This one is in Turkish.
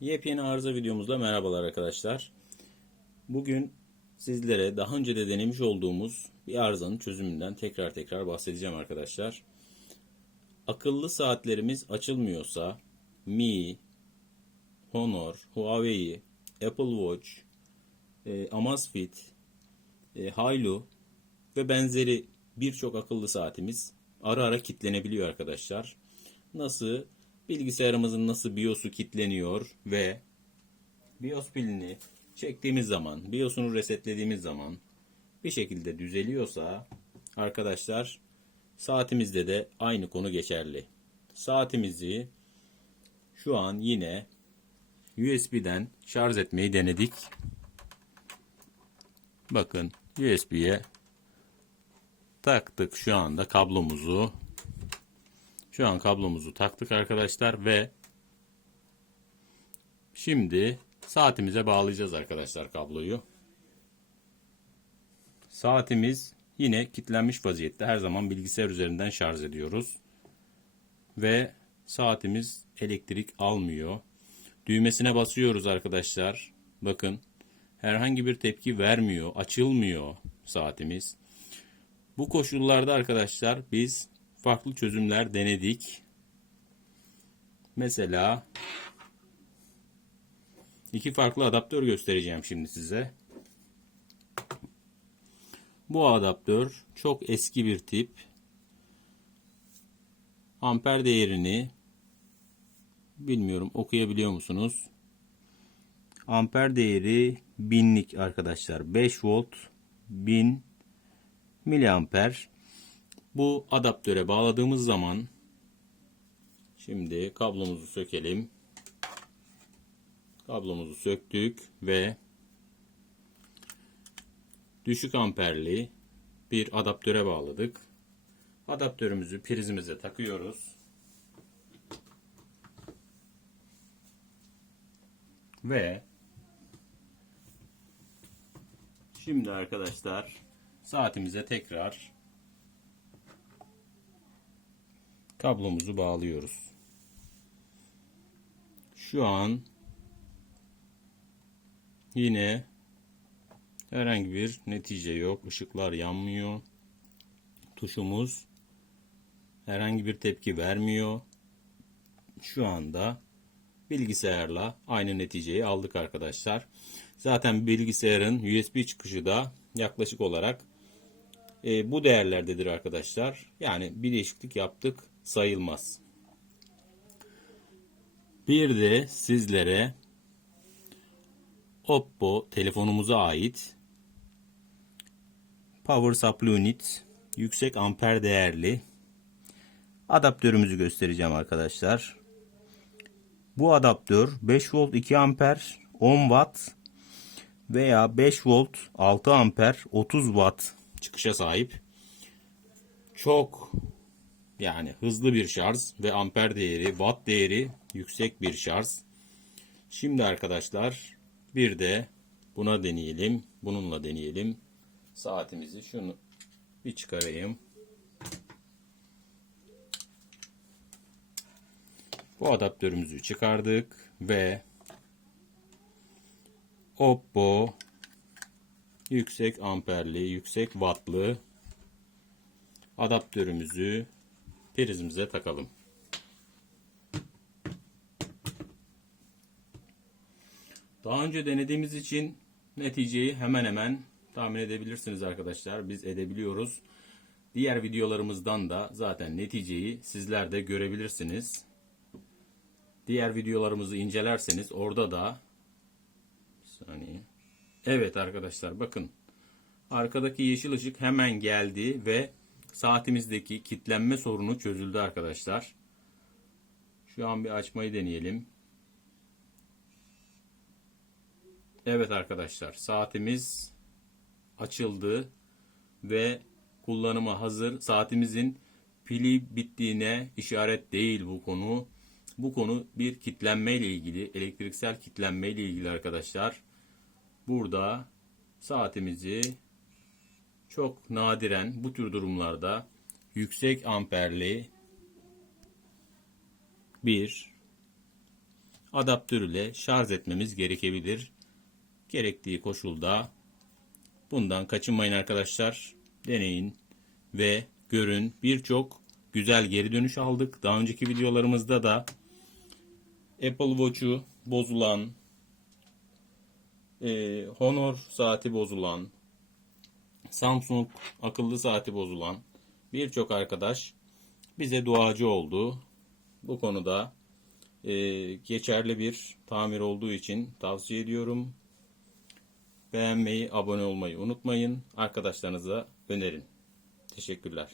Yepyeni arıza videomuzda merhabalar arkadaşlar. Bugün sizlere daha önce de denemiş olduğumuz bir arızanın çözümünden tekrar bahsedeceğim arkadaşlar. Akıllı saatlerimiz açılmıyorsa Mi, Honor, Huawei, Apple Watch, Amazfit, Hailu ve benzeri birçok akıllı saatimiz ara ara kilitlenebiliyor arkadaşlar. Nasıl? Bilgisayarımızın nasıl BIOS'u kilitleniyor ve BIOS pilini çektiğimiz zaman, BIOS'unu resetlediğimiz zaman bir şekilde düzeliyorsa arkadaşlar saatimizde de aynı konu geçerli. Saatimizi şu an yine USB'den şarj etmeyi denedik. Bakın USB'ye taktık şu anda kablomuzu. Şu an kablomuzu taktık arkadaşlar ve şimdi saatimize bağlayacağız arkadaşlar kabloyu. Saatimiz yine kilitlenmiş vaziyette. Her zaman bilgisayar üzerinden şarj ediyoruz. Ve saatimiz elektrik almıyor. Düğmesine basıyoruz arkadaşlar. Bakın herhangi bir tepki vermiyor. Açılmıyor saatimiz. Bu koşullarda arkadaşlar biz farklı çözümler denedik. Mesela iki farklı adaptör göstereceğim şimdi size. Bu adaptör çok eski bir tip. Amper değerini bilmiyorum, okuyabiliyor musunuz? Amper değeri 1000'lik arkadaşlar. 5 volt 1000 miliamper. Bu adaptöre bağladığımız zaman şimdi kablomuzu sökelim. Kablomuzu söktük ve düşük amperli bir adaptöre bağladık. Adaptörümüzü prizimize takıyoruz. Ve şimdi arkadaşlar saatimize tekrar kablomuzu bağlıyoruz. Şu an yine herhangi bir netice yok. Işıklar yanmıyor. Tuşumuz herhangi bir tepki vermiyor. Şu anda bilgisayarla aynı neticeyi aldık arkadaşlar. Zaten bilgisayarın USB çıkışı da yaklaşık olarak bu değerlerdedir arkadaşlar. Yani bir değişiklik yaptık sayılmaz. Bir de sizlere Oppo telefonumuza ait Power Supply Unit yüksek amper değerli adaptörümüzü göstereceğim arkadaşlar. Bu adaptör 5 volt 2 amper 10 watt veya 5 volt 6 amper 30 watt çıkışa sahip. Çok yani hızlı bir şarj ve amper değeri, watt değeri yüksek bir şarj. Şimdi arkadaşlar bir de buna deneyelim. Bununla deneyelim. Saatimizi şunu bir çıkarayım. Bu adaptörümüzü çıkardık ve Oppo yüksek amperli, yüksek wattlı adaptörümüzü prizimize takalım. Daha önce denediğimiz için neticeyi hemen hemen tahmin edebilirsiniz arkadaşlar. Biz edebiliyoruz. Diğer videolarımızdan da zaten neticeyi sizler de görebilirsiniz. Diğer videolarımızı incelerseniz orada da bir saniye. Evet arkadaşlar bakın. Arkadaki yeşil ışık hemen geldi ve saatimizdeki kilitlenme sorunu çözüldü arkadaşlar. Şu an bir açmayı deneyelim. Evet arkadaşlar saatimiz açıldı ve kullanıma hazır. Saatimizin pili bittiğine işaret değil bu konu. Bu konu bir kilitlenme ile ilgili, elektriksel kilitlenme ile ilgili arkadaşlar. Burada saatimizi çok nadiren bu tür durumlarda yüksek amperli bir adaptör ile şarj etmemiz gerekebilir. Gerektiği koşulda bundan kaçınmayın arkadaşlar. Deneyin ve görün. Birçok güzel geri dönüş aldık. Daha önceki videolarımızda da Apple Watch'u bozulan, Honor saati bozulan, Samsung akıllı saati bozulan birçok arkadaş bize duacı oldu. Bu konuda geçerli bir tamir olduğu için tavsiye ediyorum. Beğenmeyi, abone olmayı unutmayın. Arkadaşlarınıza önerin. Teşekkürler.